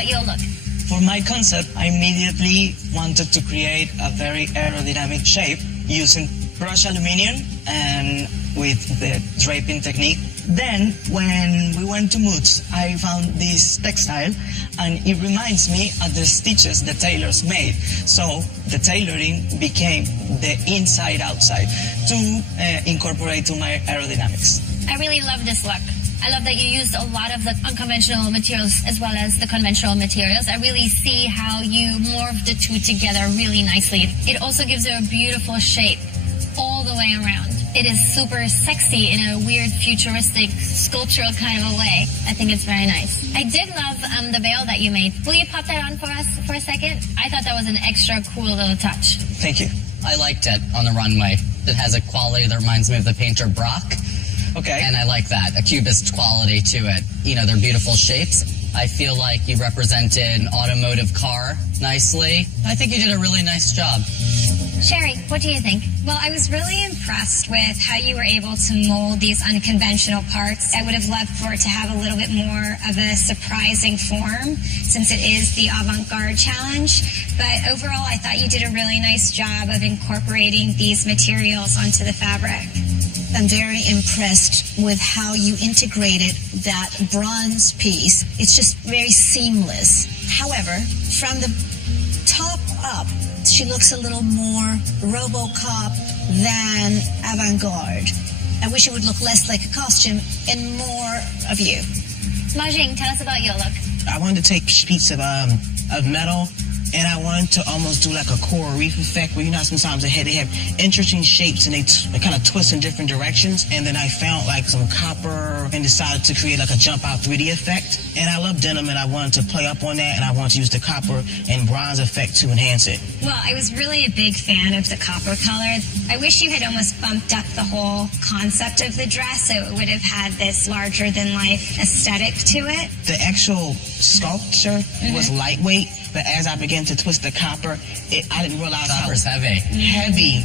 about your look? For my concept, I immediately wanted to create a very aerodynamic shape using brushed aluminum and with the draping technique. Then, when we went to Moods, I found this textile, and it reminds me of the stitches the tailors made. So the tailoring became the inside-outside to incorporate to my aerodynamics. I really love this look. I love that you used a lot of the unconventional materials as well as the conventional materials. I really see how you morphed the two together really nicely. It also gives it a beautiful shape all the way around. It is super sexy in a weird, futuristic, sculptural kind of a way. I think it's very nice. I did love the veil that you made. Will you pop that on for us for a second? I thought that was an extra cool little touch. Thank you. I liked it on the runway. It has a quality that reminds me of the painter Brock. Okay. And I like that, a cubist quality to it. You know, they're beautiful shapes. I feel like you represented an automotive car nicely. I think you did a really nice job. Sherry, what do you think? Well, I was really impressed with how you were able to mold these unconventional parts. I would have loved for it to have a little bit more of a surprising form since it is the avant-garde challenge. But overall, I thought you did a really nice job of incorporating these materials onto the fabric. I'm very impressed with how you integrated that bronze piece. It's just very seamless. However, from the top up, she looks a little more RoboCop than avant-garde. I wish it would look less like a costume and more of you. Majing, tell us about your look. I wanted to take pieces of metal, and I wanted to almost do like a coral reef effect where, you know, sometimes they have interesting shapes and they kind of twist in different directions. And then I found like some copper and decided to create like a jump out 3D effect. And I love denim and I wanted to play up on that, and I wanted to use the copper and bronze effect to enhance it. Well, I was really a big fan of the copper color. I wish you had almost bumped up the whole concept of the dress so it would have had this larger-than-life aesthetic to it. The actual sculpture was lightweight, but as I began to twist the copper, I didn't realize Copper's how heavy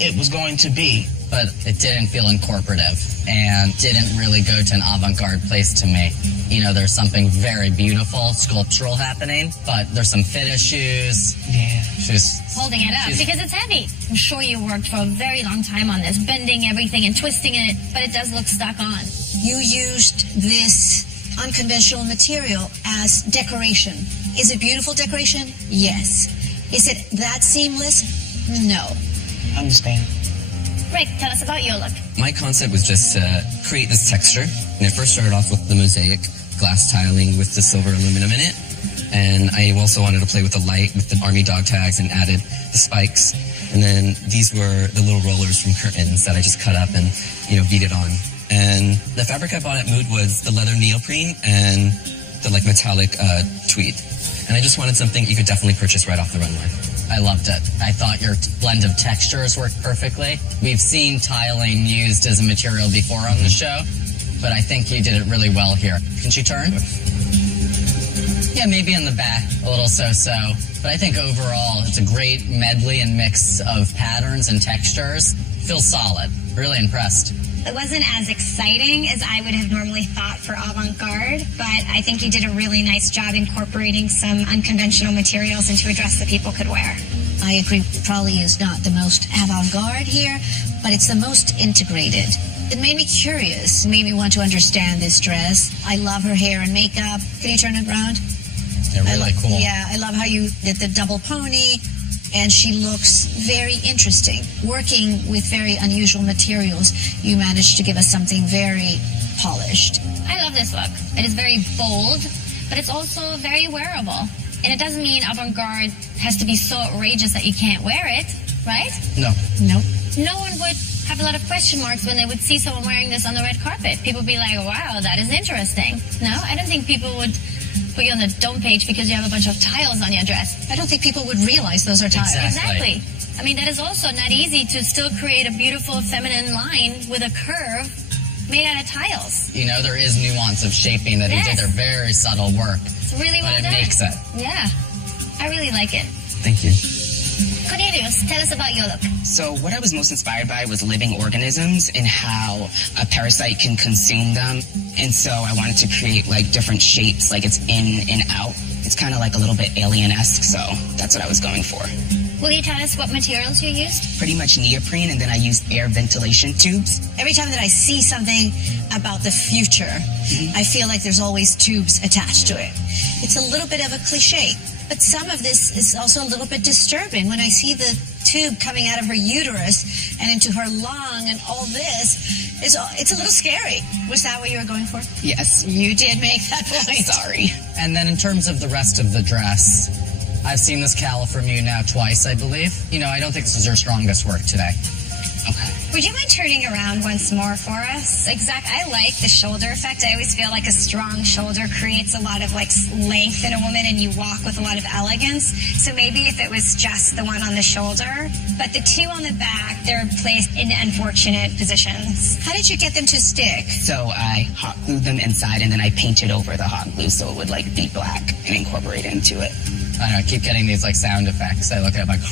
it was going to be. But it didn't feel incorporative and didn't really go to an avant-garde place to me. You know, there's something very beautiful, sculptural happening, but there's some fit issues. Yeah. She's holding it up because it's heavy. I'm sure you worked for a very long time on this, bending everything and twisting it, but it does look stuck on. You used this unconventional material as decoration. Is it beautiful decoration? Yes. Is it that seamless? No. I understand. Rick, tell us about your look. My concept was just to create this texture, and it first started off with the mosaic glass tiling with the silver aluminum in it, and I also wanted to play with the light with the army dog tags and added the spikes, and then these were the little rollers from curtains that I just cut up and, you know, beat it on. And the fabric I bought at Mood was the leather neoprene and the like metallic tweed, and I just wanted something you could definitely purchase right off the runway. I loved it. I thought your blend of textures worked perfectly. We've seen tiling used as a material before on the show, but I think you did it really well here. Can she turn? Yeah, maybe in the back, a little so-so. But I think overall, it's a great medley and mix of patterns and textures. Feels solid. Really impressed. It wasn't as exciting as I would have normally thought for avant-garde, but I think you did a really nice job incorporating some unconventional materials into a dress that people could wear. I agree, probably is not the most avant-garde here, but it's the most integrated. It made me curious, made me want to understand this dress. I love her hair and makeup. Can you turn it around? They're really cool. Yeah, I love how you did the double pony, and she looks very interesting. Working with very unusual materials, you managed to give us something very polished. I love this look. It is very bold, but it's also very wearable. And it doesn't mean avant-garde has to be so outrageous that you can't wear it, right? No. Nope. No one would have a lot of question marks when they would see someone wearing this on the red carpet. People would be like, wow, that is interesting. No, I don't think people would put you on the dome page because you have a bunch of tiles on your dress. I don't think people would realize those are tiles. Exactly. I mean, that is also not easy to still create a beautiful feminine line with a curve made out of tiles. You know, there is nuance of shaping that he did. They're very subtle work. It's really well done. done. But it makes it. Yeah. I really like it. Thank you. Cornelius, tell us about your look. So what I was most inspired by was living organisms and how a parasite can consume them. And so I wanted to create like different shapes, like it's in and out. It's kind of like a little bit alien-esque, so that's what I was going for. Will you tell us what materials you used? Pretty much neoprene, and then I used air ventilation tubes. Every time that I see something about the future, I feel like there's always tubes attached to it. It's a little bit of a cliche, but some of this is also a little bit disturbing. When I see the tube coming out of her uterus and into her lung and all this, it's a little scary. Was that what you were going for? Yes. You did make that point. Sorry. And then in terms of the rest of the dress, I've seen this cowl from you now twice, I believe. You know, I don't think this is your strongest work today. Okay. Would you mind turning around once more for us? I like the shoulder effect. I always feel like a strong shoulder creates a lot of like length in a woman, and you walk with a lot of elegance. So maybe if it was just the one on the shoulder, but the two on the back, they're placed in unfortunate positions. How did you get them to stick? So I hot glued them inside, and then I painted over the hot glue so it would like be black and incorporate into it. I don't know, I keep getting these like sound effects. I look at it like...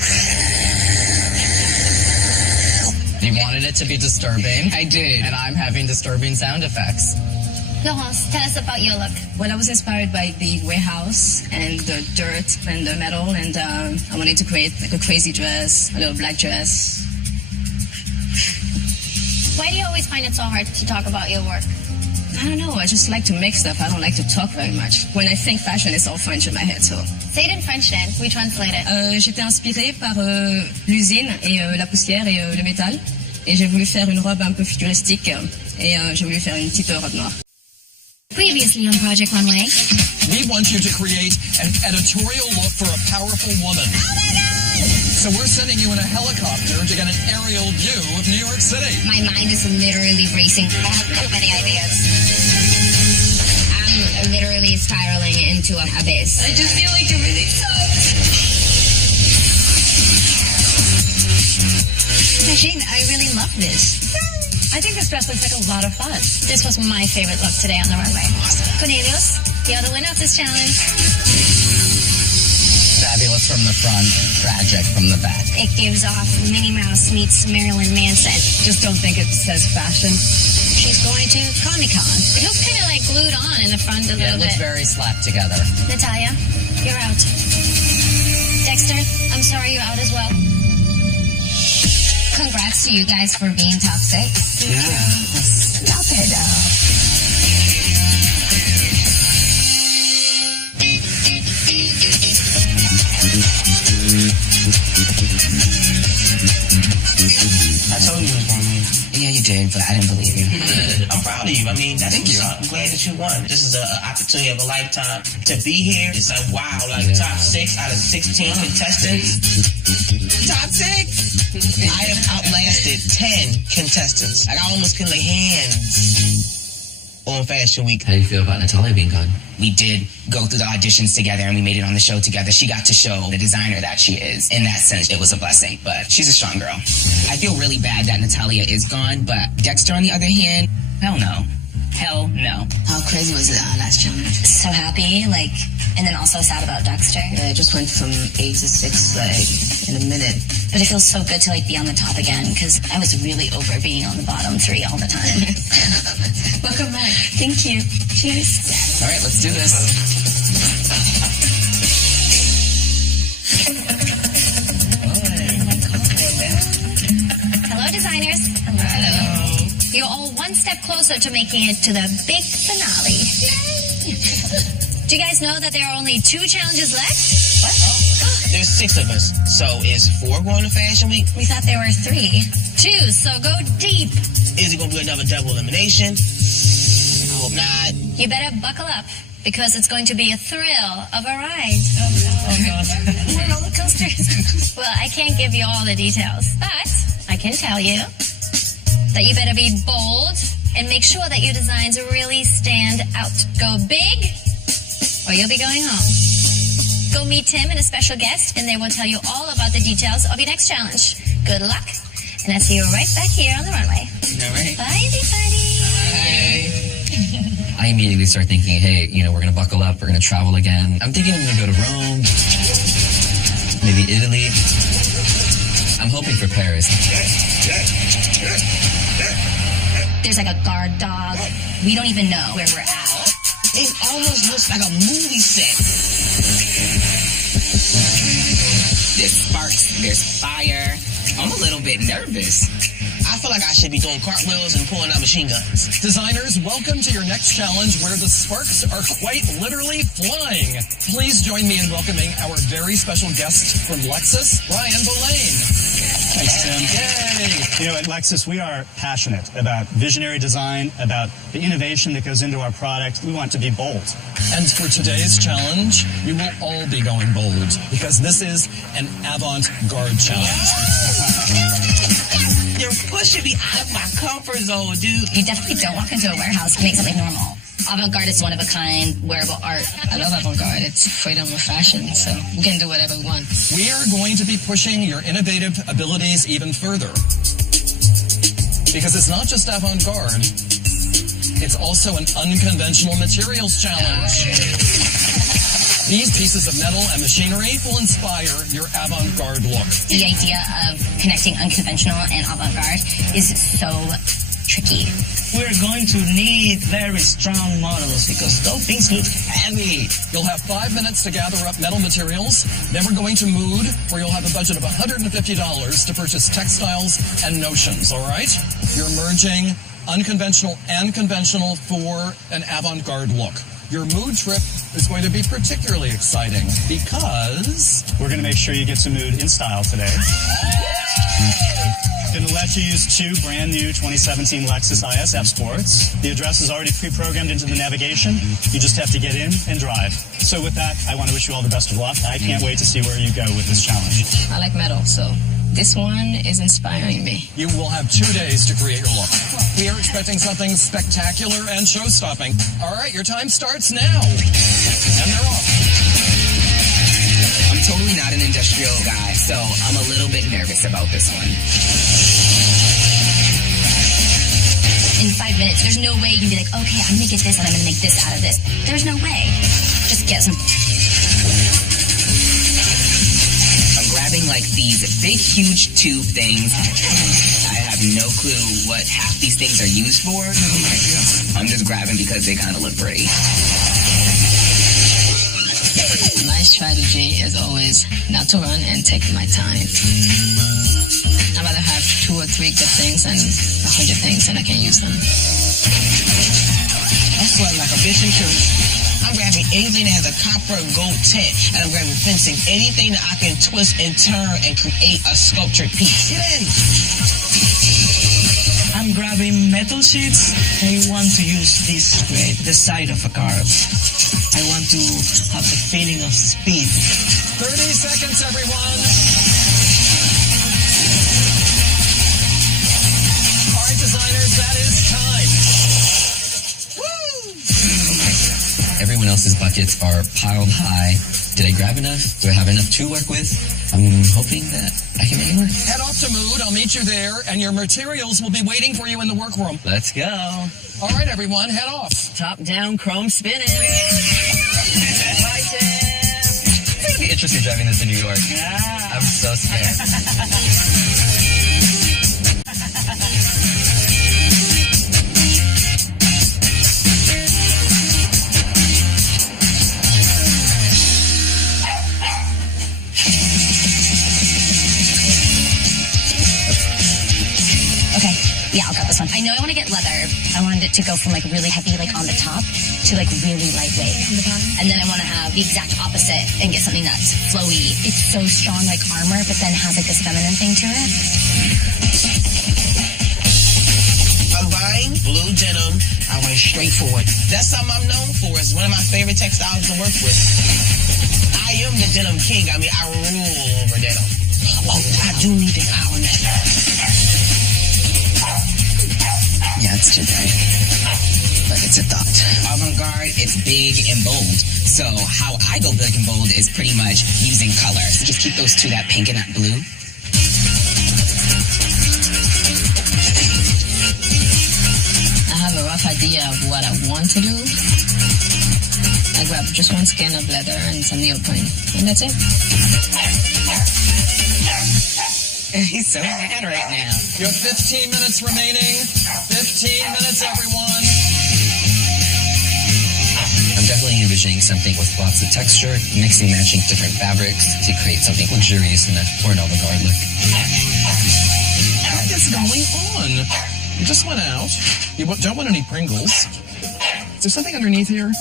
You wanted it to be disturbing. I did. And I'm having disturbing sound effects. Laurence, tell us about your look. Well, I was inspired by the warehouse and the dirt and the metal, and I wanted to create like a crazy dress, a little black dress. Why do you always find it so hard to talk about your work? I don't know, I just like to make stuff. I don't like to talk very much. When I think fashion, it's all French in my head, so... Say it in French then. We translate it. J'étais inspirée par l'usine et la poussière et le métal. Et j'ai voulu faire une robe un peu futuristique. Et j'ai voulu faire une petite robe noire. Previously on Project Runway. We want you to create an editorial look for a powerful woman. Oh my God! So we're sending you in a helicopter to get an aerial view of New York City. My mind is literally racing. I have so many ideas. I'm literally spiraling into an abyss. I just feel like it really sucks. Regine, I really love this. I think this dress looks like a lot of fun. This was my favorite look today on the runway. Cornelius, you're the winner of this challenge. Fabulous from the front, tragic from the back. It gives off Minnie Mouse meets Marilyn Manson. Just don't think it says fashion. She's going to Comic-Con. It looks kind of like glued on in the front a Yeah, little it looks bit. very slapped together. Natalia, you're out. Dexter, I'm sorry you're out as well. Congrats to you guys for being top 6. Yeah. Stop it. I told you it was going to win. Yeah, you did, but I didn't believe you. I'm proud of you. I mean, that's what's up. I'm glad that you won. This is an opportunity of a lifetime. To be here, it's like, wow, like top 6 out of 16 contestants. Top 6? I have outlasted 10 contestants. Like, I almost couldn't lay hands on Fashion Week. How do you feel about Natalia being gone? We did go through the auditions together, and we made it on the show together. She got to show the designer that she is. In that sense, it was a blessing, but she's a strong girl. I feel really bad that Natalia is gone, but Dexter, on the other hand, hell no. Hell no. How crazy was it last challenge? So happy, and then also sad about Dexter. Yeah, it just went from 8 to 6, in a minute. But it feels so good to be on the top again, because I was really over being on the bottom 3 all the time. Welcome back. Thank you. Cheers. All right, let's do this. Hello, designers. Hello. You're all one step closer to making it to the big finale. Do you guys know that there are only 2 challenges left? What? There's 6 of us. So is 4 going to Fashion Week? We thought there were 3. 2, so go deep. Is it going to be another double elimination? I hope not. You better buckle up, because it's going to be a thrill of a ride. Oh, God. More roller coasters. Well, I can't give you all the details, but I can tell you that you better be bold and make sure that your designs really stand out. Go big, or you'll be going home. Go meet Tim and a special guest, and they will tell you all about the details of your next challenge. Good luck, and I'll see you right back here on the runway. All right. Bye, everybody. I immediately start thinking, hey, we're going to buckle up, we're going to travel again. I'm thinking I'm going to go to Rome, maybe Italy. I'm hoping for Paris. There's a guard dog. We don't even know where we're at. It almost looks like a movie set. There's sparks, there's fire. I'm a little bit nervous. I feel like I should be doing cartwheels and pulling out machine guns. Designers, welcome to your next challenge where the sparks are quite literally flying. Please join me in welcoming our very special guest from Lexus, Ryan Bollane. Thanks, Tim. Yay! You know, at Lexus, we are passionate about visionary design, about the innovation that goes into our product. We want to be bold. And for today's challenge, you will all be going bold because this is an avant-garde challenge. You're pushing me out of my comfort zone, dude. You definitely don't walk into a warehouse and make something normal. Avant-garde is one of a kind, wearable art. I love avant-garde. It's freedom of fashion, so we can do whatever we want. We are going to be pushing your innovative abilities even further. Because it's not just avant-garde, it's also an unconventional materials challenge. These pieces of metal and machinery will inspire your avant-garde look. The idea of connecting unconventional and avant-garde is so tricky. We're going to need very strong models because those things look heavy. You'll have 5 minutes to gather up metal materials. Then we're going to Mood, where you'll have a budget of $150 to purchase textiles and notions, all right? You're merging unconventional and conventional for an avant-garde look. Your Mood trip is going to be particularly exciting because We're going to make sure you get to Mood in style today. Going to let you use 2 brand new 2017 Lexus ISF Sports. The address is already pre-programmed into the navigation. You just have to get in and drive. So with that, I want to wish you all the best of luck. I can't wait to see where you go with this challenge. I like metal, so this one is inspiring me. you will have 2 days to create your look. We are expecting something spectacular and show-stopping. All right, your time starts now. And they're off. I'm totally not an industrial guy, so I'm a little bit nervous about this one. In 5 minutes, there's no way you can be like, okay, I'm gonna get this and I'm gonna make this out of this. There's no way. Just get some. I'm grabbing like these big, huge tube things. I have no clue what half these things are used for. I'm just grabbing because they kind of look pretty. My strategy is always not to run and take my time. I'd rather have 2 or 3 good things than 100 things and I can't use them. I'm sweating like a bitch in church. I'm grabbing anything that has a copper gold tint, and I'm grabbing fencing, anything that I can twist and turn and create a sculptured piece. Get in! I'm grabbing metal sheets. I want to use this to create the side of a car. I want to have the feeling of speed. 30 seconds, everyone. All right, designers, that is time. Everyone else's buckets are piled high. Did I grab enough? Do I have enough to work with? I'm hoping that I can make it work. Head off to Mood. I'll meet you there, and your materials will be waiting for you in the workroom. Let's go. All right, everyone, head off. Top down, chrome spinning. Hi, Tim. It's going to be interesting driving this in New York. Yeah. I'm so scared. Okay, yeah, I'll grab this one. I know I want to get leather. I wanted it to go from like really heavy, like on the top, to like really lightweight on the bottom. And then I want to have the exact opposite and get something that's flowy. It's so strong like armor, but then has like this feminine thing to it. I'm buying blue denim. I went straight for it. That's something I'm known for. It's one of my favorite textiles to work with. I am the denim king. I mean, I rule over denim. Oh, I do need the hour now. Yeah, it's too bright. But it's a thought. Avant-garde, it's big and bold. So how I go big and bold is pretty much using colors. Just keep those 2, that pink and that blue. I have a rough idea of what I want to do. I grab just 1 skein of leather and some neoprene, and that's it. He's so mad right now. You have 15 minutes remaining. 15 minutes, everyone. I'm definitely going to be envisioning something with lots of texture, mixing, matching different fabrics to create something luxurious and for an avant-garde look. What is going on? You just went out. You don't want any Pringles. Is there something underneath here?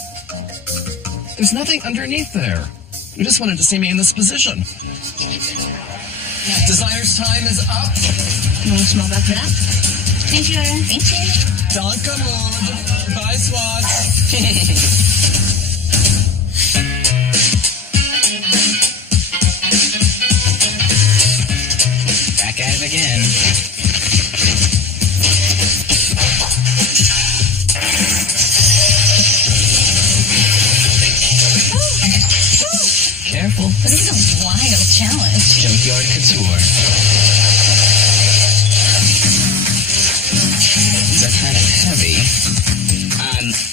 There's nothing underneath there. You just wanted to see me in this position. Designer's time is up. You want to smell that for that? Thank you. Thank you. Danke, Mood. Bye, Swatch. Back at it again. Careful. This is a wild challenge. Junkyard Couture. These are kind of heavy.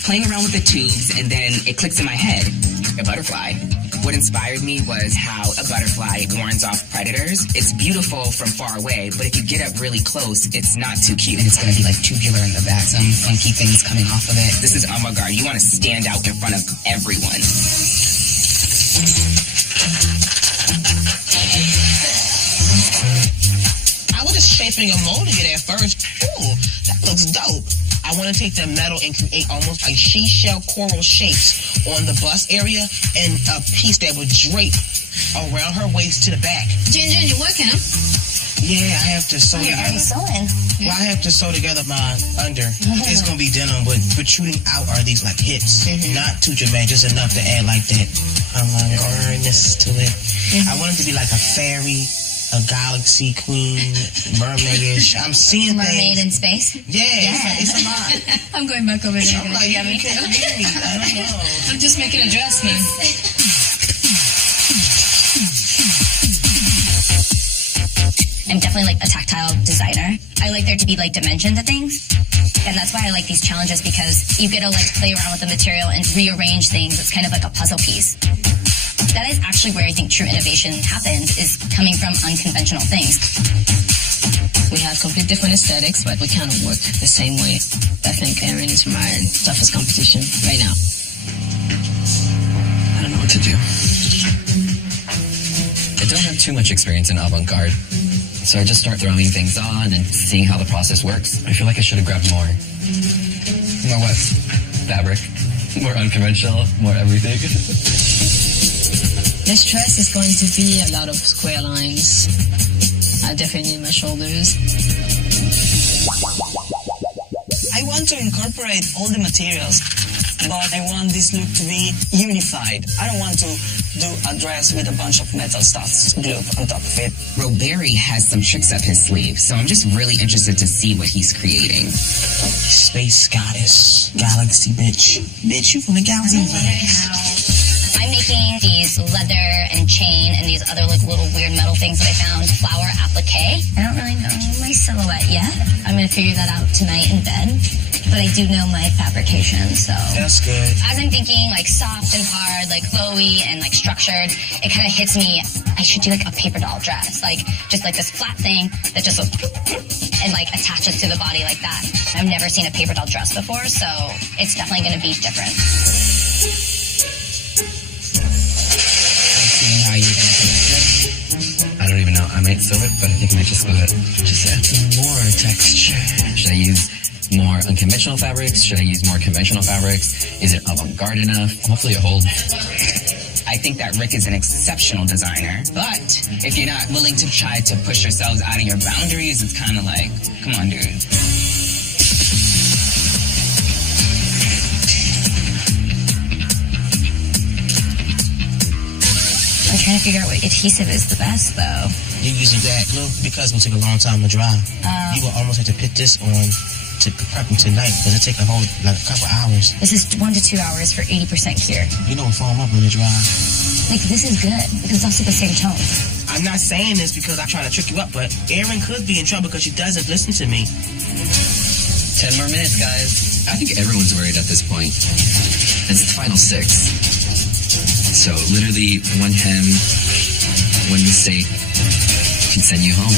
Playing around with the tubes, and then it clicks in my head. A butterfly. What inspired me was how a butterfly warns off predators. It's beautiful from far away, but if you get up really close, it's not too cute. And it's going to be like tubular in the back, some funky things coming off of it. This is avant-garde. You want to stand out in front of everyone. I was just shaping a mold it at first. Ooh, that looks dope. I want to take the metal and create almost like she-shell coral shapes on the bust area and a piece that would drape around her waist to the back. Ginger, you're working, huh? Yeah, I have to sew You're already together. sewing. Well, I have to sew together my under. It's going to be denim, but protruding out are these like hips. Not too dramatic, just enough to add like that avant-gardeness to it. I want it to be like a fairy, a galaxy queen, mermaidish. I'm seeing Mermaid things. in space. Yeah, it's a lot. I'm going back over there. I'm like, you can't hear me. I don't know. I'm just making a dress now. I'm definitely like a tactile designer. I like there to be like dimension to things. And that's why I like these challenges, because you get to like play around with the material and rearrange things. It's kind of like a puzzle piece. That is actually where I think true innovation happens, is coming from unconventional things. We have complete different aesthetics, but we kind of work the same way. I think Erin is my toughest competition right now. I don't know what to do. I don't have too much experience in avant-garde, so I just start throwing things on and seeing how the process works. I feel like I should have grabbed more. More what? Fabric. More unconventional. More everything. This dress is going to be a lot of square lines. I definitely need my shoulders. I want to incorporate all the materials, but I want this look to be unified. I don't want to do a dress with a bunch of metal stuff glued on top of it. Roberry has some tricks up his sleeve, so I'm just really interested to see what he's creating. Space goddess, galaxy bitch. Bitch, you from the galaxy? I'm making these leather and chain and these other like little weird metal things that I found. Flower applique. I don't really know my silhouette yet. I'm going to figure that out tonight in bed. But I do know my fabrication, so. That's good. As I'm thinking like soft and hard, like flowy and like structured, it kind of hits me. I should do like a paper doll dress. Like just like this flat thing that just goes and like attaches to the body like that. I've never seen a paper doll dress before, so it's definitely going to be different. How you're gonna finish it. I don't even know. I might sew it, but I think I might just glue it. Just add some more texture. Should I use more unconventional fabrics? Should I use more conventional fabrics? Is it avant-garde enough? Hopefully it holds. I think that Rick is an exceptional designer, but if you're not willing to try to push yourselves out of your boundaries, it's kind of like, come on, dude. I'm trying to figure out what adhesive is the best, though. You're using that glue because it will take a long time to dry. You will almost have to put this on to prep them tonight, because it take a whole like a couple hours. This is 1 to 2 hours for 80% cure. You know it foam up when it dry. Like, this is good, because it's also the same tone. I'm not saying this because I'm trying to trick you up, but Erin could be in trouble because she doesn't listen to me. 10 more minutes, guys. I think everyone's worried at this point. It's the final 6. So literally one hem, one mistake can send you home.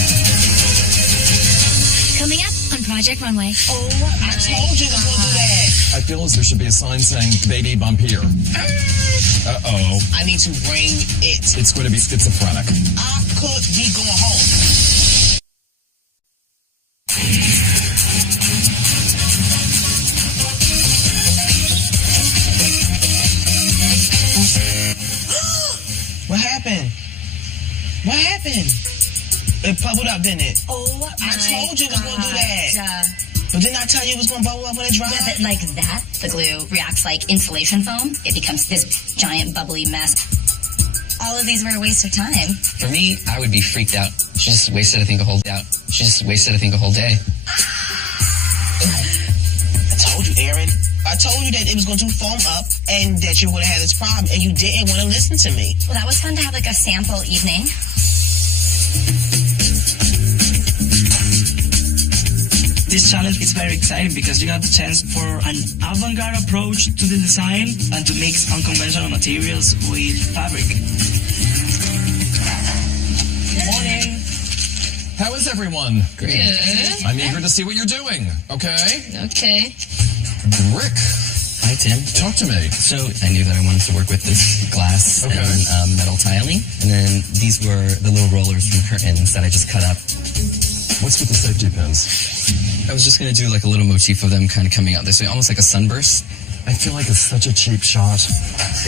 Coming up on Project Runway. Oh, I told you to go do that. I feel as there should be a sign saying baby bump here. Uh-oh. I need to bring it. It's going to be schizophrenic. I could be going home. What happened? What happened? It bubbled up, didn't it? Oh, I told you it was going to do that. But didn't I tell you it was going to bubble up when it dried? Yeah, but like that, the glue reacts like insulation foam. It becomes this giant bubbly mess. All of these were a waste of time. For me, I would be freaked out. She just wasted, I think, a whole day. I told you, Aaron. I told you that it was going to foam up and that you would have had this problem, and you didn't want to listen to me. Well, that was fun to have like a sample evening. This challenge is very exciting because you have the chance for an avant-garde approach to the design and to mix unconventional materials with fabric. Morning. How is everyone? Good. I'm eager to see what you're doing, okay? Okay. Rick, Hi, Tim. talk to me. So I knew that I wanted to work with this glass Okay. and metal tiling. And then these were the little rollers from curtains that I just cut up. What's with the safety pins? I was just going to do like a little motif of them kind of coming out this way, almost like a sunburst. I feel like it's such a cheap shot.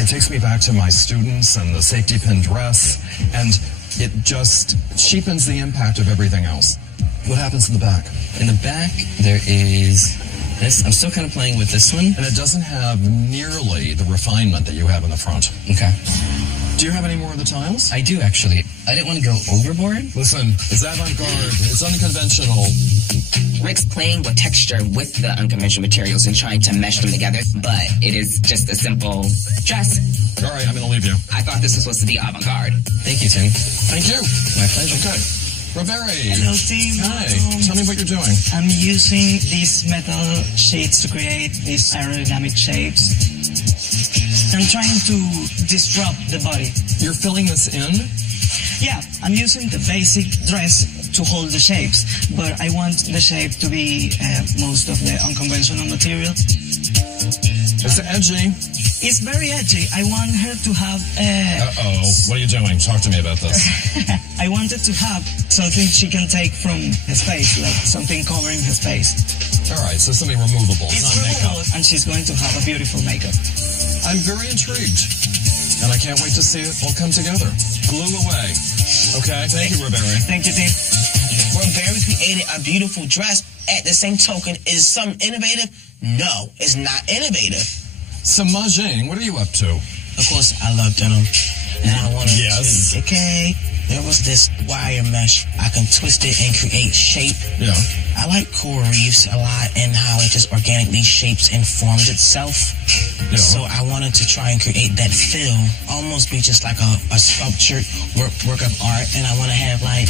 It takes me back to my students and the safety pin dress, and it just cheapens the impact of everything else. What happens in the back? In the back, there is this. I'm still kind of playing with this one. And it doesn't have nearly the refinement that you have in the front. Okay. Do you have any more of the tiles? I do, actually. I didn't want to go overboard. Listen, it's avant-garde. It's unconventional. Rick's playing with texture with the unconventional materials and trying to mesh them together, but it is just a simple dress. All right, I'm going to leave you. I thought this was supposed to be avant-garde. Thank you, Tim. Thank you. My pleasure. Okay. Roveri. Hello, team. Hi. Tell me what you're doing. I'm using these metal sheets to create these aerodynamic shapes. I'm trying to disrupt the body. You're filling this in? Yeah, I'm using the basic dress to hold the shapes, but I want the shape to be most of the unconventional material. It's edgy. It's very edgy. I want her to have Uh-oh. What are you doing? Talk to me about this. I wanted to have something she can take from her space, like something covering her space. All right, so something removable. It's not makeup. removable, and she's going to have a beautiful makeup. I'm very intrigued. And I can't wait to see it all come together. Glue away. Okay, thank you, Roveri. Thank you, team. Roveri created a beautiful dress. At the same token, is something innovative? No, it's not innovative. So, Ma Jing, what are you up to? Of course, I love denim. And I wanted Yes. to, okay, there was this wire mesh. I can twist it and create shape. Yeah. I like coral reefs a lot and how it just organically shapes and forms itself. Yeah. So I wanted to try and create that feel, almost be just like a sculptured work of art. And I want to have like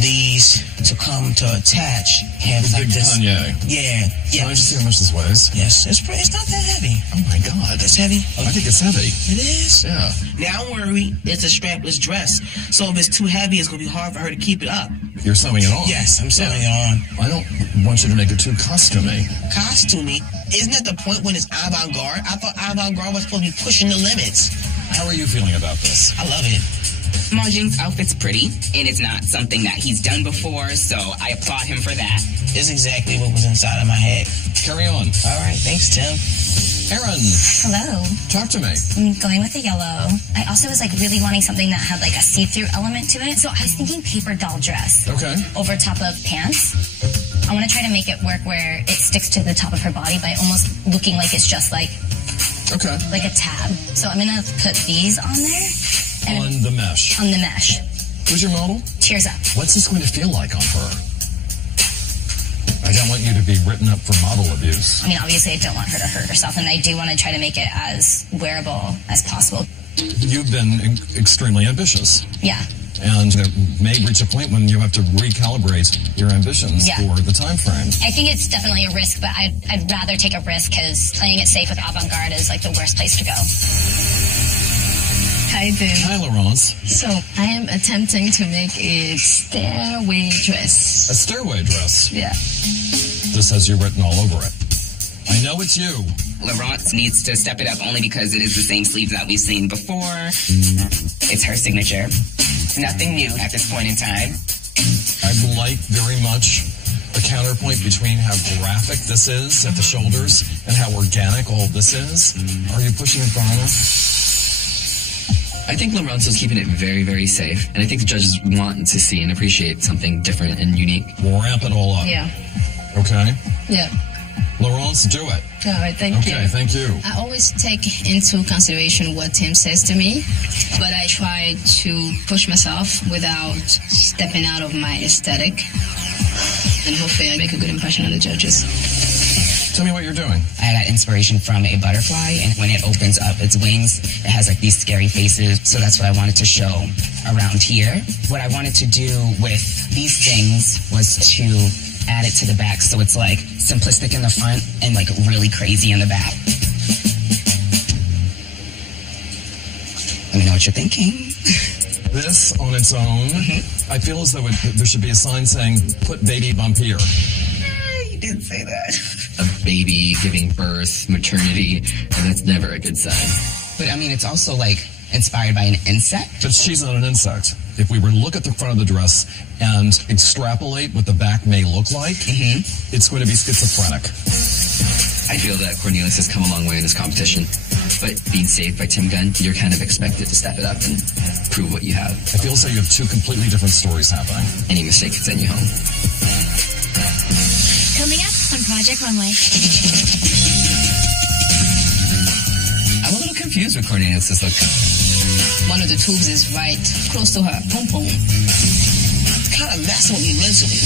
these to come to attach. Have like Big this. Kanye. Yeah. Can I just see how much this weighs? Yes, it's not that heavy. Oh my God. It's heavy. I think it's heavy. It is. Yeah. Now don't worry, it's a strapless dress. So if it's too heavy, it's going to be hard for her to keep it up. You're sewing it on. Yes, I'm sewing it on. I don't want you to make it too costumey. Costumey? Isn't that the point when it's avant-garde? I thought avant-garde was supposed to be pushing the limits. How are you feeling about this? I love it. Ma Jing's outfit's pretty, and it's not something that he's done before, so I applaud him for that. It's exactly what was inside of my head. Carry on. All right, thanks, Tim. Erin, Hello. talk to me. I'm going with the yellow. I also was like really wanting something that had like a see-through element to it. So I was thinking paper doll dress. Okay. Over top of pants. I want to try to make it work where it sticks to the top of her body by almost looking like it's just like a tab. So I'm going to put these on there. And On the mesh. On the mesh. Who's your model? Cheers up. What's this going to feel like on her? I don't want you to be written up for model abuse. I mean, obviously I don't want her to hurt herself, and I do want to try to make it as wearable as possible. You've been extremely ambitious. Yeah. And it may reach a point when you have to recalibrate your ambitions for the time frame. I think it's definitely a risk, but I'd rather take a risk because playing it safe with avant-garde is like the worst place to go. Hi, Tim. Hi, Laurence. So, I am attempting to make a stairway dress. A stairway dress. Yeah. This has you written all over it. I know it's you. Laurence needs to step it up only because it is the same sleeve that we've seen before. It's her signature. Nothing new at this point in time. I like very much the counterpoint between how graphic this is at the shoulders and how organic all this is. Are you pushing it far enough? I think Laurence was keeping it very, very safe, and I think the judges want to see and appreciate something different and unique. Ramp it all up. Yeah. Okay. Yeah. Laurence, do it. All right, thank you. Okay, thank you. I always take into consideration what Tim says to me, but I try to push myself without stepping out of my aesthetic, and hopefully I make a good impression on the judges. Tell me what you're doing. I got inspiration from a butterfly, and when it opens up its wings, it has like these scary faces. So that's what I wanted to show around here. What I wanted to do with these things was to add it to the back, so it's like simplistic in the front and like really crazy in the back. Let me know what you're thinking. This on its own, I feel as though there should be a sign saying, put baby bump here. You didn't say that. A baby giving birth, maternity, and that's never a good sign. But I mean, it's also like inspired by an insect. But she's not an insect. If we were to look at the front of the dress and extrapolate what the back may look like, it's going to be schizophrenic. I feel that Cornelius has come a long way in this competition, but being saved by Tim Gunn, you're kind of expected to step it up and prove what you have. I feel as though you have two completely different stories happening. Any mistake could send you home. Coming up on Project Runway. I'm a little confused with Cornelius' look. One of the tubes is right close to her pom-pom. It's kind of messing with me mentally.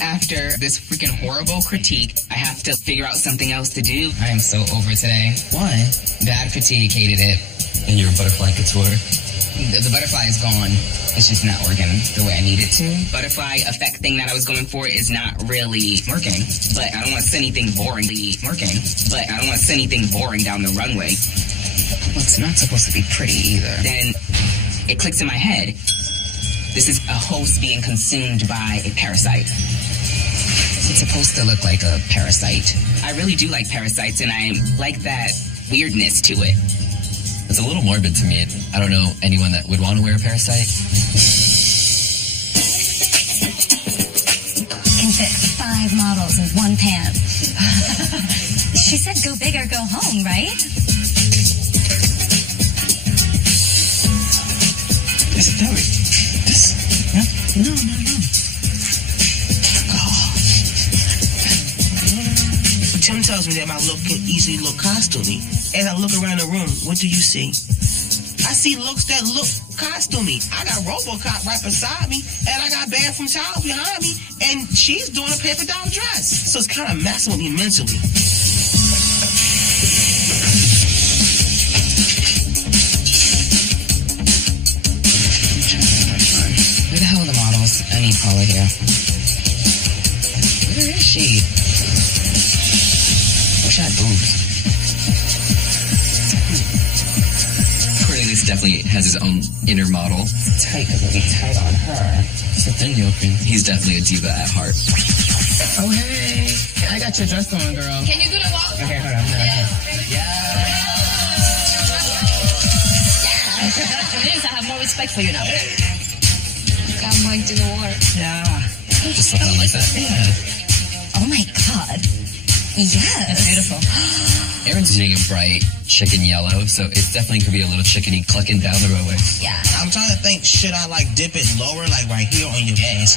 After this freaking horrible critique, I have to figure out something else to do. I am so over today. Why? Bad critique, hated it. And your butterfly couture. The butterfly is gone. It's just not working the way I need it to. Butterfly effect thing that I was going for is not really working. But I don't want to see anything boring down the runway. Well, it's not supposed to be pretty either. Then it clicks in my head. This is a host being consumed by a parasite. It's supposed to look like a parasite. I really do like parasites, and I like that weirdness to it. It's a little morbid to me. I don't know anyone that would want to wear a parasite. Can fit 5 models in one pant. She said go big or go home, right? Is it that way? No. Tim tells me that my look can easily look costumey. As I look around the room, what do you see? I see looks that look costumey. I got RoboCop right beside me, and I got Bathroom Towels behind me, and she's doing a paper doll dress. So it's kind of messing with me mentally. Where the hell are the models? I need Paula here. Where is she? Wish I had boobs. Cornelius definitely has his own inner model. It's tight because it'll be tight on her. So then you open. He's definitely a diva at heart. Oh, hey. I got your dress on, girl. Can you do the walk? Okay, hold on. Cornelius, I have more respect for you now. I'm going to the war. Yeah. Just something like that. Oh my God. Yes. It's beautiful. Aaron's using a bright chicken yellow, so it definitely could be a little chickeny clucking down the roadway. Yeah. I'm trying to think, should I like dip it lower, like right here on your ass?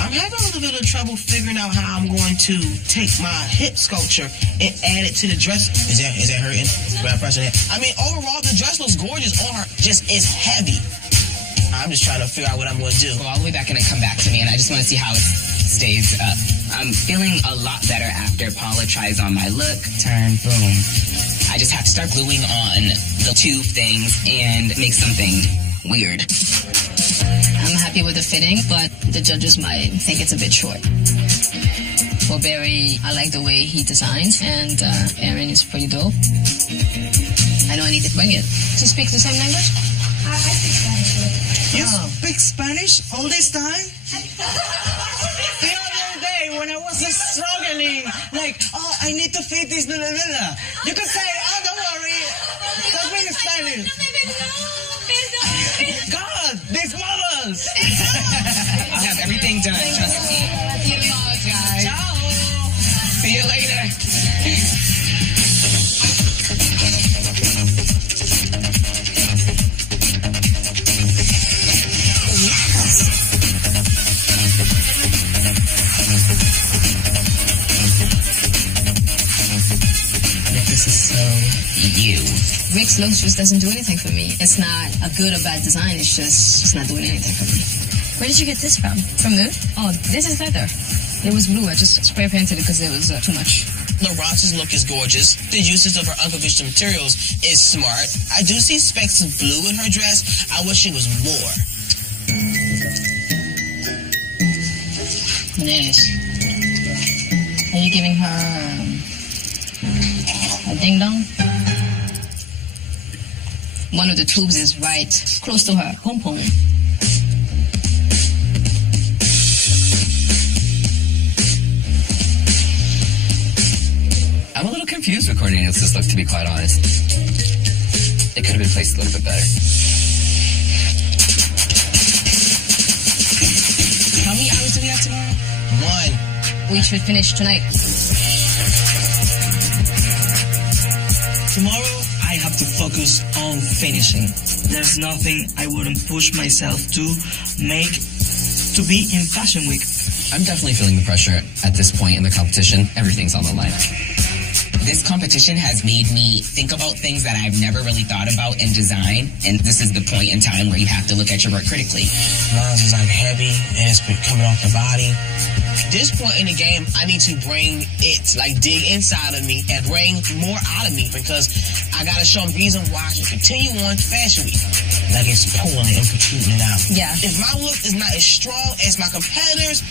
I'm having a little bit of trouble figuring out how I'm going to take my hip sculpture and add it to the dress. Is that hurting? Grab pressure there. I mean, overall, the dress looks gorgeous on her. Just it's heavy. I'm just trying to figure out what I'm going to do. Go all the way back and then come back to me, and I just want to see how it stays up. I'm feeling a lot better after Paula tries on my look. Turn, boom. I just have to start gluing on the tube things and make something weird. I'm happy happy with the fitting, but the judges might think it's a bit short. For Barry, I like the way he designs, and Aaron is pretty dope. I know I need to bring it. Do you speak the same language? I speak Spanish. You speak Spanish all this time? The other day when I was struggling, like, oh, I need to fit this, blah, blah, blah. You could say, oh, don't worry, talk me in Spanish. God, these models! I'll have everything done, trust me. Ciao! See you later. This is so you. Rick's looks just doesn't do anything for me. It's not a good or bad design. It's not doing anything for me. Where did you get this from? From Mood? Oh, this is leather. It was blue. I just spray painted it because it was too much. Laurent's look is gorgeous. The usage of her unconventional materials is smart. I do see specks of blue in her dress. I wish it was more. Nice. Are you giving her a ding dong? One of the tubes is right close to her pom pom. I'm a little confused with Cornelius' look, to be quite honest. It could have been placed a little bit better. How many hours do we have tomorrow? 1. We should finish tonight. Tomorrow, I have to focus on finishing. There's nothing I wouldn't push myself to make to be in Fashion Week. I'm definitely feeling the pressure at this point in the competition. Everything's on the line. This competition has made me think about things that I've never really thought about in design, and this is the point in time where you have to look at your work critically. Mine is like heavy and it's coming off the body. This point in the game, I need to bring it, like dig inside of me and bring more out of me because I gotta show them reason why I should continue on to Fashion Week. Like it's pulling it and protruding it out. Yeah. If my look is not as strong as my competitors,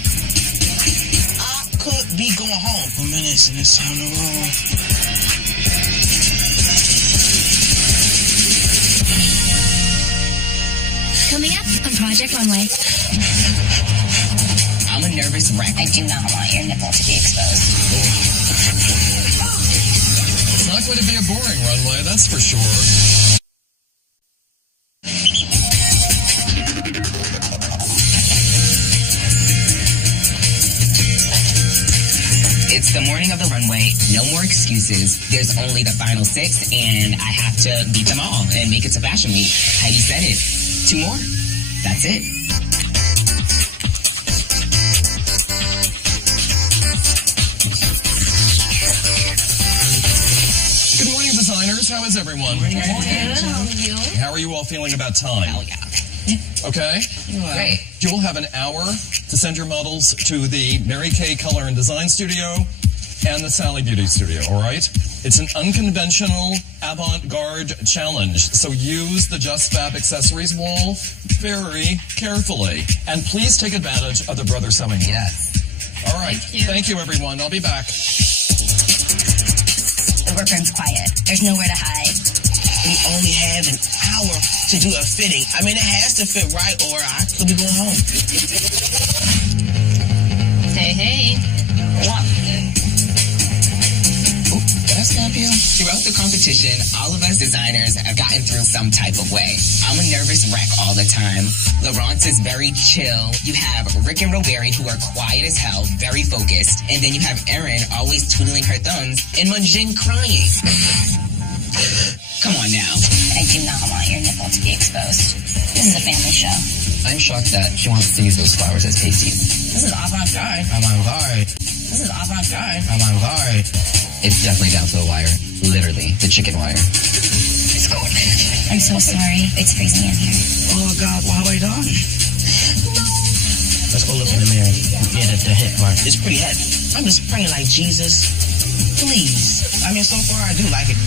I could be going home. 1 minute and it's time to roll. Coming up on Project Runway. I'm a nervous wreck. I do not want your nipple to be exposed. It's not going to be a boring runway, that's for sure. It's the morning of the runway. No more excuses. There's only the final 6, and I have to beat them all and make it to Fashion Week. Heidi said it. 2 more. That's it. Good morning, designers. How is everyone? Good. How are you? How are you all feeling about time? Oh, yeah. Okay? Great. You'll have an hour to send your models to the Mary Kay Color and Design Studio and the Sally Beauty Studio, all right? It's an unconventional avant-garde challenge, so use the Just Fab accessories wall very carefully. And please take advantage of the Brother Sewing Room. Yes. All right. Thank you, everyone. I'll be back. The workroom's quiet. There's nowhere to hide. We only have an hour to do a fitting. I mean, it has to fit right or I could be going home. Hey, hey. What? That's not you. Throughout the competition, all of us designers have gotten through some type of way. I'm a nervous wreck all the time. Laurent is very chill. You have Rick and Roberi, who are quiet as hell, very focused. And then you have Erin always twiddling her thumbs and Munjin crying. Come on now. I do not want your nipple to be exposed. This is a family show. I'm shocked that she wants to use those flowers as pasties. This is avant-garde. Avant-garde. This is avant-garde. Avant-garde. It's definitely down to the wire. Literally, the chicken wire. It's cold. I'm so sorry. It's freezing in here. Oh God, what have I done? Let's go look in the mirror. Yeah, the hip part. It's pretty heavy. I'm just praying like, Jesus, please. I mean, so far I do like it.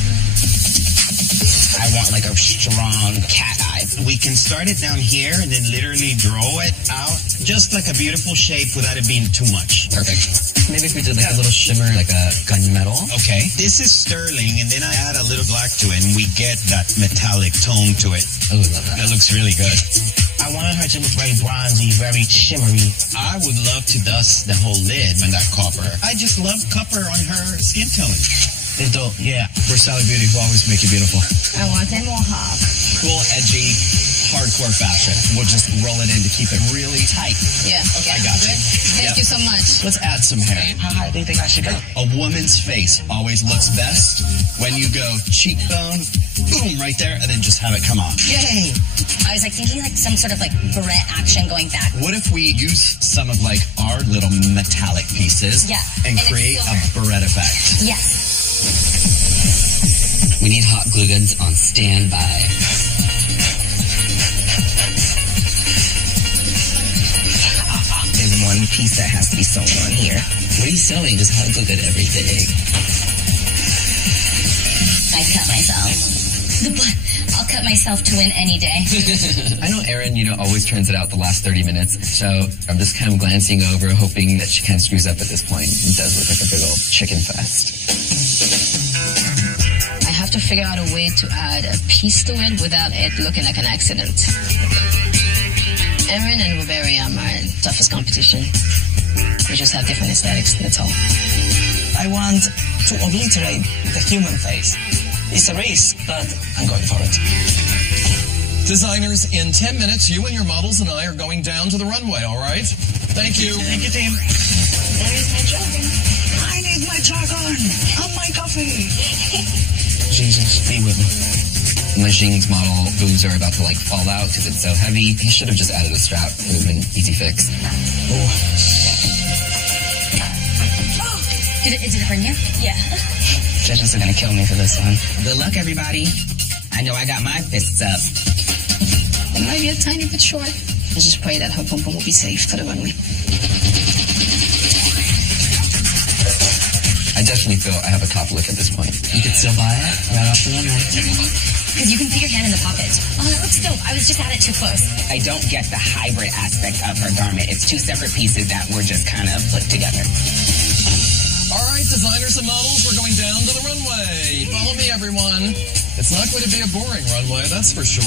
I want like a strong cat eye. 5. We can start it down here and then literally draw it out. Just like a beautiful shape without it being too much. Perfect. Maybe if we did like a little shimmer, like a gunmetal. Okay. This is sterling, and then I add a little black to it, and we get that metallic tone to it. Oh, love that. That looks really good. I wanted her to look very bronzy, very shimmery. I would love to dust the whole lid in that copper. I just love copper on her skin tone. It's dope, yeah. Versailles Beauty will always make you beautiful. I want a mohawk. Cool, edgy, hardcore fashion. We'll just roll it in to keep it really tight. Yeah, okay. I got Good. you. Thank you so much. Let's add some hair. How high do you think I should go? A woman's face always looks best when you go cheekbone, boom, right there, and then just have it come off. Yay! I was like thinking like some sort of like barrette action going back. What if we use some of like our little metallic pieces Yeah, and and it's create a silver. barrette effect? Yes. We need hot glue guns on standby. There's one piece that has to be sewn on here. What are you sewing? Just hot glue gun everything. I cut myself. I'll cut myself to win any day. I know Erin, always turns it out the last 30 minutes, so I'm just kind of glancing over, hoping that she kind of screws up at this point. It does look like a big old chicken fest. I have to figure out a way to add a piece to it without it looking like an accident. Erin and Rubery are my toughest competition. We just have different aesthetics, that's all. I want to obliterate the human face. It's a risk, but I'm going for it. Designers, in 10 minutes, you and your models and I are going down to the runway, all right? Thank you. Thank you, team. There is my dragon. I need my dragon and my coffee. Jesus, be with me. Machine's model boobs are about to fall out because it's so heavy. He should have just added a strap. It would have been easy fix. Is it hurting you? Yeah. Judges are gonna kill me for this one. Good luck, everybody. I know I got my fists up. It might be a tiny bit short. Let's just pray that her pom pom will be safe for the runway. I definitely feel I have a top look at this point. You could still buy it right off the runway. Because you can fit your hand in the pocket. Oh, that looks dope. I was just at it too close. I don't get the hybrid aspect of her garment. It's two separate pieces that were just kind of put together. All right, designers and models, we're going down to the runway. Follow me, everyone. It's not going to be a boring runway, that's for sure.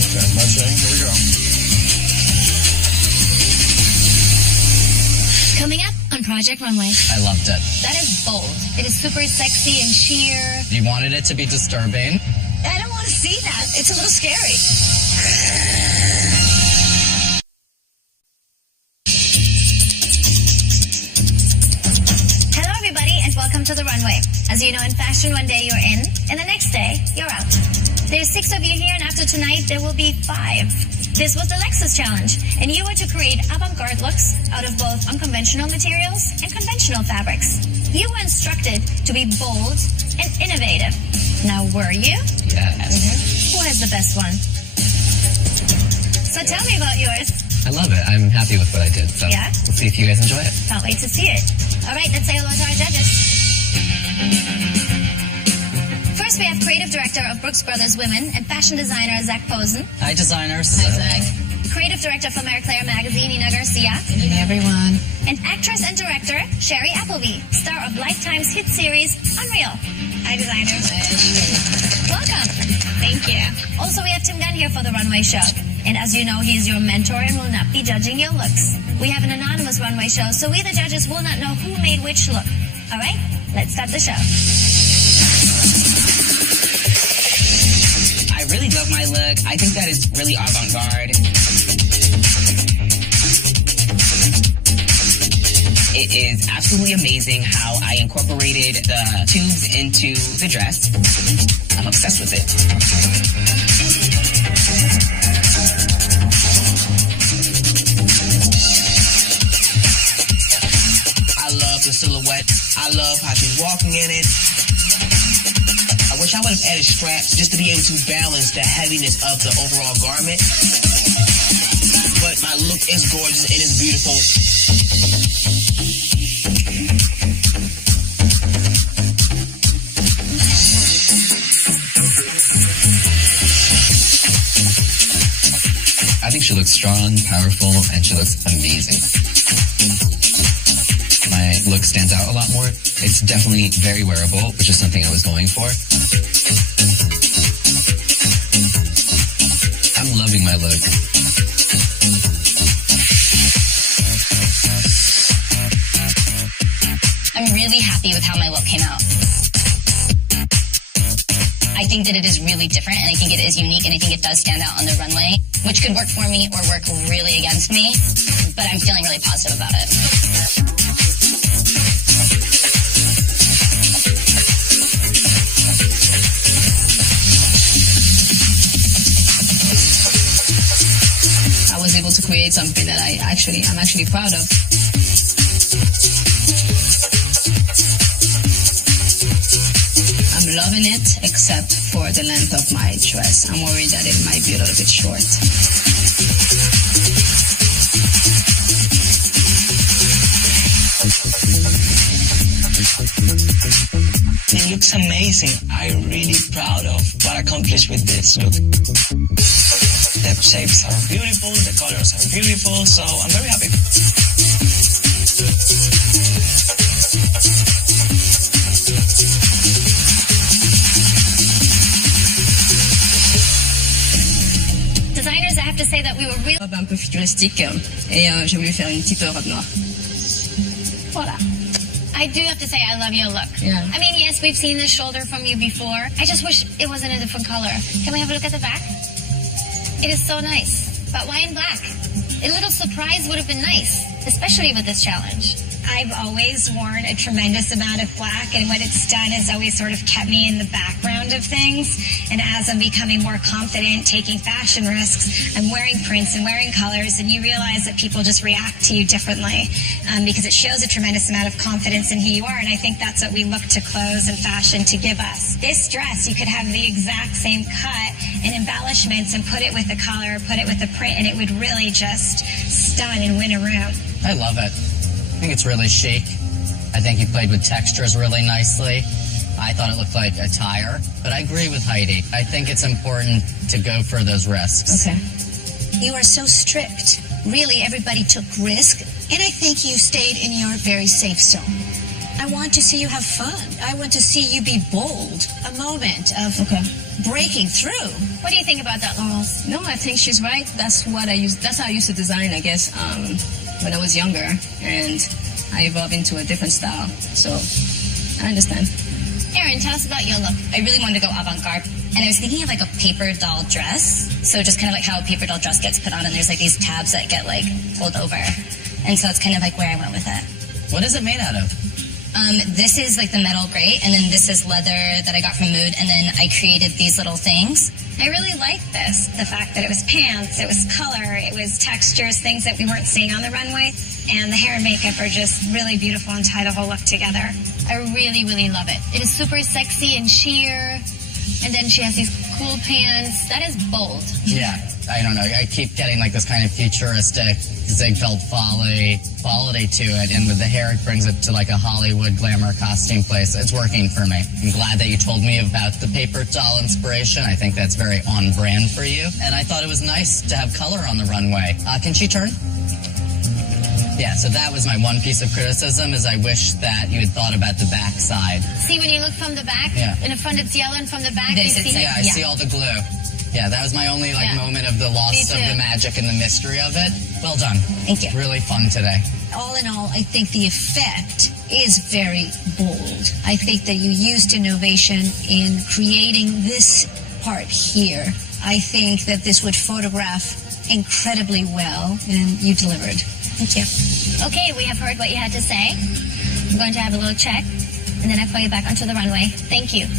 Okay, matching. Here we go. Coming up on Project Runway. I loved it. That is bold. It is super sexy and sheer. You wanted it to be disturbing. I don't want to see that. It's a little scary. Hello, everybody, and welcome to the runway. As you know, in fashion, one day you're in, and the next day you're out. There's 6 of you here, and after tonight, there will be 5. This was the Lexus Challenge, and you were to create avant-garde looks out of both unconventional materials and conventional fabrics. You were instructed to be bold and innovative. Now, were you? Yes. Who has the best one? So tell me about yours. I love it. I'm happy with what I did. So Yeah? let's see if you guys enjoy it. Can't wait to see it. All right, let's say hello to our judges. First, we have creative director of Brooks Brothers Women and fashion designer Zach Posen. Hi, designers. Hi, Zach. Creative director for Marie Claire Magazine, Ina Garcia. Hey, everyone. And actress and director Sherry Appleby, star of Lifetime's hit series Unreal. Hi, designers. Welcome. Thank you. Also, we have Tim Gunn here for the runway show. And as you know, he is your mentor and will not be judging your looks. We have an anonymous runway show, so we, the judges, will not know who made which look. All right, let's start the show. I really love my look. I think that is really avant-garde. It is absolutely amazing how I incorporated the tubes into the dress. I'm obsessed with it. I love the silhouette. I love how she's walking in it. I wish I would have added straps just to be able to balance the heaviness of the overall garment. But my look is gorgeous and it's beautiful. think she looks strong, powerful, and she looks amazing. My look stands out a lot more. It's definitely very wearable, which is something I was going for. I'm loving my look. I'm really happy with how my look came out. I think that it is really different, and I think it is unique, and I think it does stand out on the runway, which could work for me or work really against me, but I'm feeling really positive about it. I was able to create something that I'm actually proud of. I'm loving it, except for the length of my dress. I'm worried that it might be a little bit short. It looks amazing. I'm really proud of what I accomplished with this look. The shapes are beautiful, the colors are beautiful, so I'm very happy. Designers, I have to say that we were really... Un peu futuristique, et j'ai voulu faire une petite robe noire. Voilà. I do have to say I love your look. Yeah. I mean, yes, we've seen the shoulder from you before. I just wish it wasn't a different color. Can we have a look at the back? It is so nice. But why in black? A little surprise would have been nice, especially with this challenge. I've always worn a tremendous amount of black, and what it's done is always sort of kept me in the background of things. And as I'm becoming more confident, taking fashion risks, I'm wearing prints and wearing colors, and you realize that people just react to you differently because it shows a tremendous amount of confidence in who you are. And I think that's what we look to clothes and fashion to give us. This dress, you could have the exact same cut and embellishments and put it with a color, put it with a print, and it would really just stun and win a room. I love it. I think it's really chic. I think you played with textures really nicely. I thought it looked like a tire, but I agree with Heidi. I think it's important to go for those risks. Okay. You are so strict. Really, everybody took risk, and I think you stayed in your very safe zone. I want to see you have fun. I want to see you be bold. A moment of breaking through. What do you think about that, Laurence? No, I think she's right. That's how I used to design, I guess, when I was younger, and I evolved into a different style. So I understand. Erin, tell us about your look. I really wanted to go avant-garde, and I was thinking of like a paper doll dress. So just kind of like how a paper doll dress gets put on, and there's like these tabs that get like pulled over. And so it's kind of like where I went with it. What is it made out of? This is like the metal grate, and then this is leather that I got from Mood, and then I created these little things. I really like this. The fact that it was pants, it was color, it was textures, things that we weren't seeing on the runway. And the hair and makeup are just really beautiful and tie the whole look together. I really, really love it. It is super sexy and sheer. And then she has these cool pants. That is bold. Yeah, I don't know. I keep getting like this kind of futuristic Ziegfeld Folly quality to it. And with the hair, it brings it to like a Hollywood glamour costume place. It's working for me. I'm glad that you told me about the paper doll inspiration. I think that's very on brand for you. And I thought it was nice to have color on the runway. Can she turn? Yeah, so that was my one piece of criticism, is I wish that you had thought about the back side. See, when you look from the back, in the front it's yellow, and from the back you see... Yeah, I see all the glue. Yeah, that was my only moment of the loss of the magic and the mystery of it. Well done. Thank you. Really fun today. All in all, I think the effect is very bold. I think that you used innovation in creating this part here. I think that this would photograph incredibly well, and you delivered. Thank you. Okay, we have heard what you had to say. I'm going to have a little check, and then I call you back onto the runway. Thank you.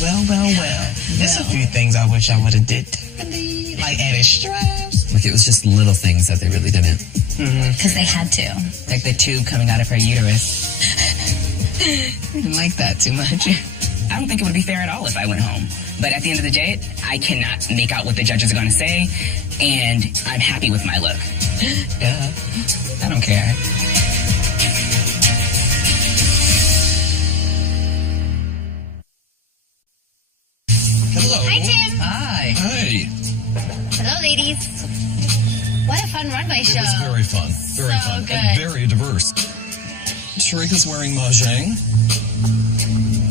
Well. There's a few things I wish I would have did differently, like added straps. Like, it was just little things that they really didn't. Because they had to. Like the tube coming out of her uterus. I didn't like that too much. I don't think it would be fair at all if I went home. But at the end of the day, I cannot make out what the judges are going to say, and I'm happy with my look. I don't care. Hello. Hi, Tim. Hi. Hey. Hello, ladies. What a fun runway show. It was very fun. Very So fun. good. And very diverse. Sharika's wearing mahjong.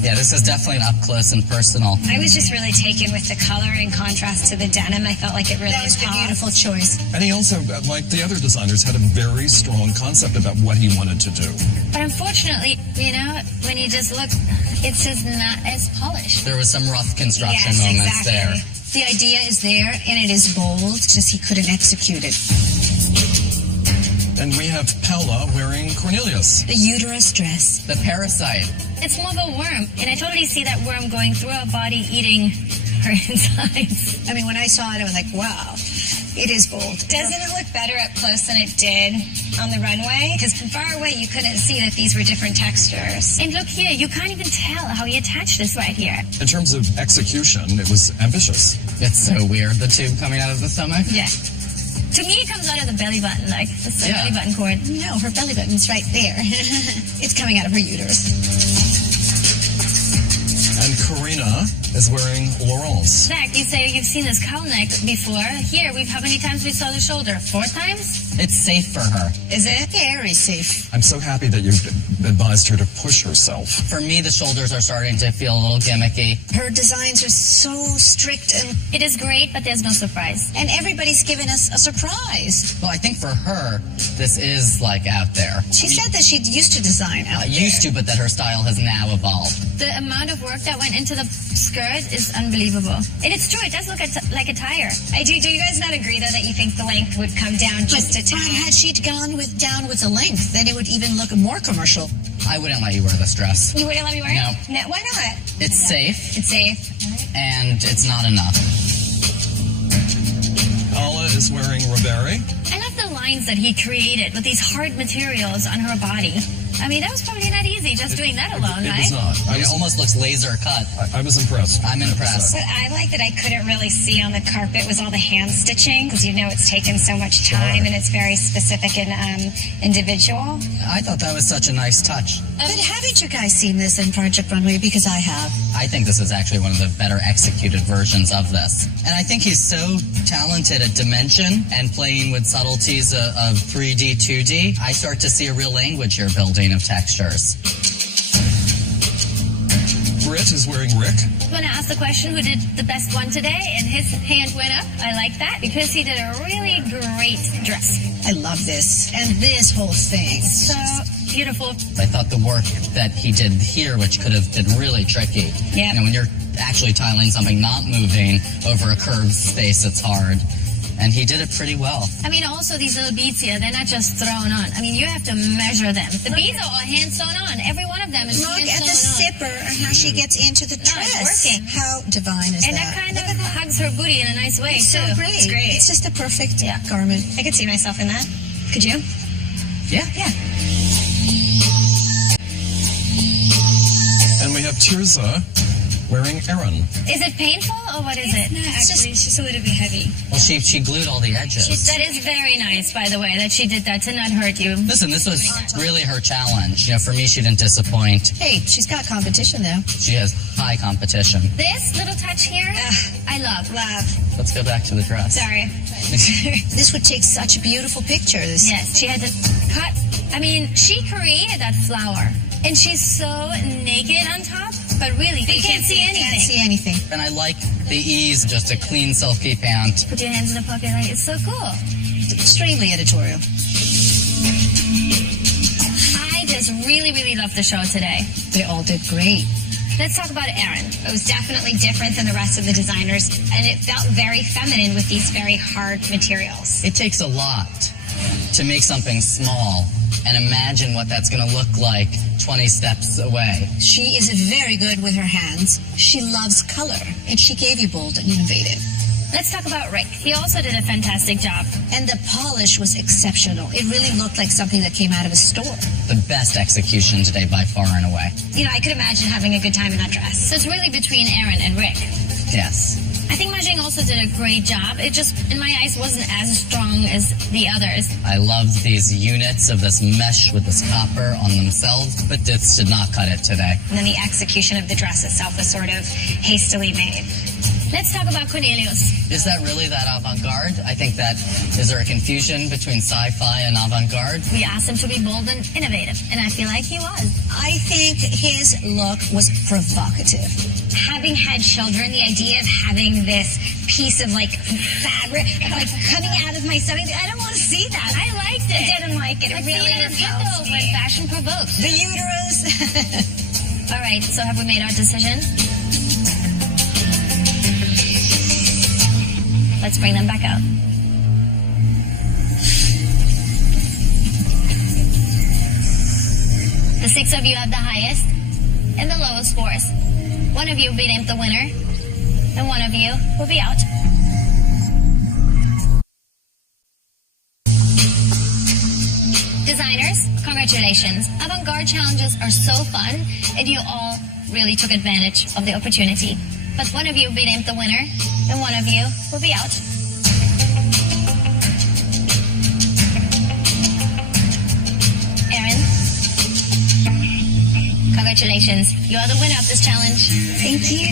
Yeah, this is definitely up close and personal. I was just really taken with the color in contrast to the denim. I felt like it really That was a popped. beautiful choice. And he also, like the other designers, had a very strong concept about what he wanted to do. But unfortunately, when you just look, it's just not as polished. There was some rough construction Yes, moments exactly. there. The idea is there, and it is bold, just he couldn't execute it. And we have Paula wearing Cornelius. The uterus dress. The parasite. It's more of a worm, and I totally see that worm going through her body, eating her insides. I mean, when I saw it, I was like, wow, it is bold. Doesn't it look better up close than it did on the runway? Because from far away, you couldn't see that these were different textures. And look here, you can't even tell how he attached this right here. In terms of execution, it was ambitious. It's so weird, the tube coming out of the stomach. Yeah. To me, it comes out of the belly button, like it's the Yeah. belly button cord. No, her belly button's right there. It's coming out of her uterus. And Karina is wearing Laurence. Zach, you say you've seen this cowl neck before. Here, how many times we saw the shoulder? 4 times? It's safe for her. Is it? Very safe. I'm so happy that you advised her to push herself. For me, the shoulders are starting to feel a little gimmicky. Her designs are so strict, and It is great, but there's no surprise. everybody's given us a surprise. Well, I think for her, this is like out there. She said that she used to design out there. Used to, but that her style has now evolved. The amount of work that went into the skirt is unbelievable. And it's true, it does look like a tire. Do you guys not agree, though, that you think the length would come down just a But tad? had she gone down with the length, then it would even look more commercial. I wouldn't let you wear this dress. You wouldn't let me wear No. it? No. Why not? It's safe, It's safe. and it's not enough. Paula is wearing Roberi. I love the lines that he created with these hard materials on her body. I mean, that was probably not easy just doing that alone, It right? was not. It almost looks laser cut. I was impressed. I'm impressed. What I like that I couldn't really see on the carpet was all the hand stitching, because it's taken so much time and it's very specific and individual. I thought that was such a nice touch. But haven't you guys seen this in Project Runway? Because I have. I think this is actually one of the better executed versions of this. And I think he's so talented at dimension and playing with subtleties of 3D, 2D. I start to see a real language here building of textures. Britt is wearing Rick. I'm going to ask the question who did the best one today, and his hand went up. I like that because he did a really great dress. I love this. And this whole thing. So beautiful. I thought the work that he did here, which could have been really tricky. Yeah. When you're actually tiling something not moving over a curved space, it's hard. And he did it pretty well. I mean, also these little beads here, they're not just thrown on. I mean, you have to measure them. The beads are all hand sewn on. Every one of them is Look hand at the sewn on. zipper and how she gets into the No, dress. it's working. How divine is And that? that kind of hugs her booty in a nice way, It's too. so great. It's great. It's just a perfect garment. I could see myself in that. Could you? Yeah. Yeah. And we have Tirza wearing Erin. Is it painful or what is it? It's just a little bit heavy. Well, she glued all the edges. That is very nice, by the way, that she did that to not hurt you. Listen, this was really her challenge. For me, she didn't disappoint. Hey, she's got competition though. She has high competition. This little touch here, I love. Let's go back to the dress. Sorry. This would take such beautiful pictures. Yes, she had to cut. I mean, she created that flower, and she's so naked on top, but really, you can't see anything. Can't see anything. And I like the ease, just a clean, silky pant. Put your hands in the pocket, like, it's so cool. Extremely editorial. I just really, really loved the show today. They all did great. Let's talk about Erin. It was definitely different than the rest of the designers, and it felt very feminine with these very hard materials. It takes a lot to make something small and imagine what that's going to look like 20 steps away. She is very good with her hands. She loves color, and she gave you bold and innovative. Let's talk about Rick. He also did a fantastic job. And the polish was exceptional. It really looked like something that came out of a store. The best execution today by far and away. I could imagine having a good time in that dress. So it's really between Erin and Rick. Yes. I think Mahjong also did a great job. It just, in my eyes, wasn't as strong as the others. I loved these units of this mesh with this copper on themselves, but this did not cut it today. And then the execution of the dress itself was sort of hastily made. Let's talk about Cornelius. Is that really that avant-garde? I think that, is there a confusion between sci-fi and avant-garde? We asked him to be bold and innovative, and I feel like he was. I think his look was provocative. Having had children, the idea of having this piece of like fabric like coming out of my stomach, I don't want to see that. I liked it. I didn't like it. It really repels when me. fashion provokes. The uterus. All right, so have we made our decision? Let's bring them back out. The 6 of you have the highest and the lowest scores. One of you will be named the winner, and one of you will be out. Designers, congratulations. Avant-garde challenges are so fun, and you all really took advantage of the opportunity. But one of you will be named the winner, and one of you will be out. Erin, congratulations. You are the winner of this challenge. Thank you.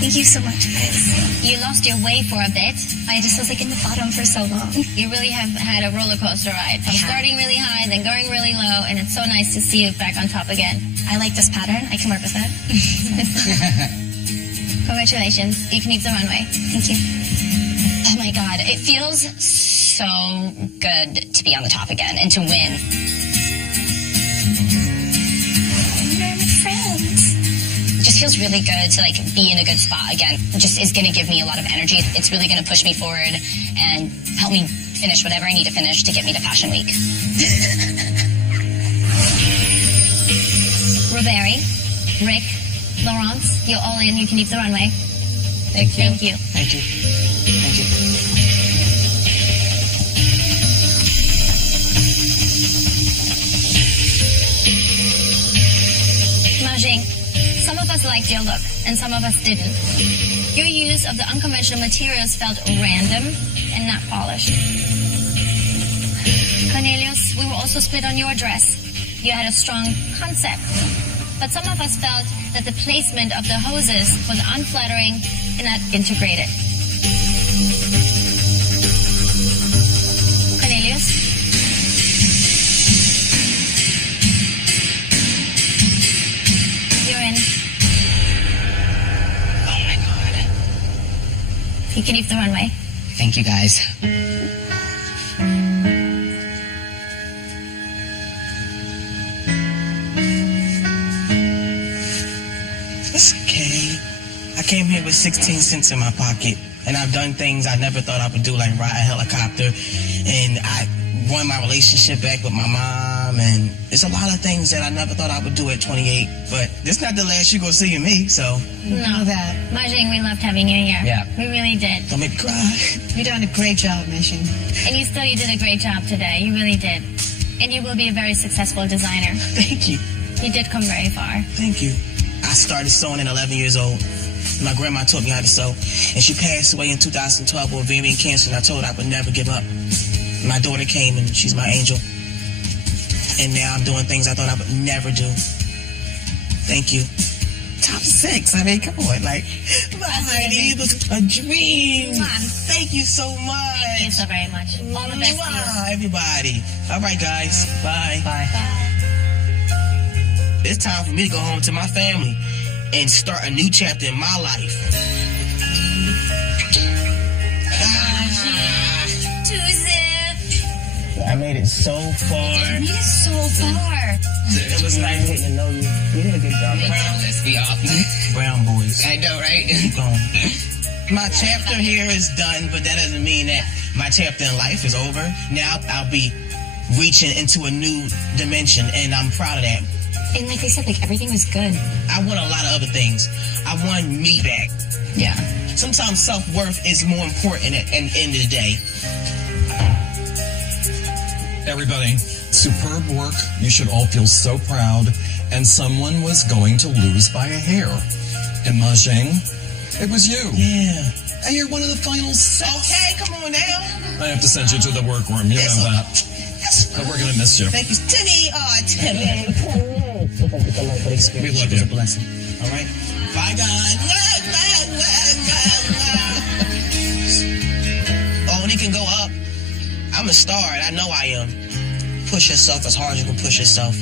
Thank you so much, guys. You lost your way for a bit. I just was like in the bottom for so long. You really have had a roller coaster ride. From starting really high, then going really low, and it's so nice to see you back on top again. I like this pattern. I can work with it. Congratulations. You can leave the runway. Thank you. Oh my God, it feels so good to be on the top again and to win. You're my friends. It just feels really good to like be in a good spot again. It just is going to give me a lot of energy. It's really going to push me forward and help me finish whatever I need to finish to get me to Fashion Week. Roberi, Rick, Laurence, you're all in. You can leave the runway. Thank you. Thank you. Thank you. Thank you. Majing, some of us liked your look, and some of us didn't. Your use of the unconventional materials felt random and not polished. Cornelius, we were also split on your dress. You had a strong concept. But some of us felt that the placement of the hoses was unflattering and not integrated. Cornelius? You're in. Oh my God. You can leave the runway. Thank you, guys. It's okay. I came here with 16 cents in my pocket, and I've done things I never thought I would do, like ride a helicopter, and I won my relationship back with my mom, and it's a lot of things that I never thought I would do at 28, but this not the last you gonna see of me, so. No. that. Majing, we loved having you here. Yeah. We really did. Don't make me cry. You're doing a great job, Majing. And you did a great job today. You really did. And you will be a very successful designer. Thank you. You did come very far. Thank you. I started sewing at 11 years old. My grandma taught me how to sew, and she passed away in 2012 with ovarian cancer, and I told her I would never give up. My daughter came, and she's my angel. And now I'm doing things I thought I would never do. Thank you. Top 6. I mean, come on. Like, it was a dream. Thank you so much. Thank you so very much. All the best to you. Everybody. All right, guys. Bye. Bye. It's time for me to go home to my family and start a new chapter in my life. I made it so far. You made it so far. It was nice getting to know you. You did a good job. Let's be off. Brown boys. I know, right? Keep going. My chapter here is done, but that doesn't mean that my chapter in life is over. Now I'll be reaching into a new dimension, and I'm proud of that. And like they said, like everything was good. I want a lot of other things. I want me back. Yeah. Sometimes self-worth is more important at the end of the day. Everybody, superb work. You should all feel so proud. And someone was going to lose by a hair. And Majing, it was you. Yeah. And you're one of the final 6. Okay, come on now. I have to send you to the workroom. You know that. But we're going to miss you. Thank you. Timmy. Oh, Timmy. the love for the experience. It was a blessing. All right? Bye, God. Oh, and it can go up. I'm a star, and I know I am. Push yourself as hard as you can push yourself.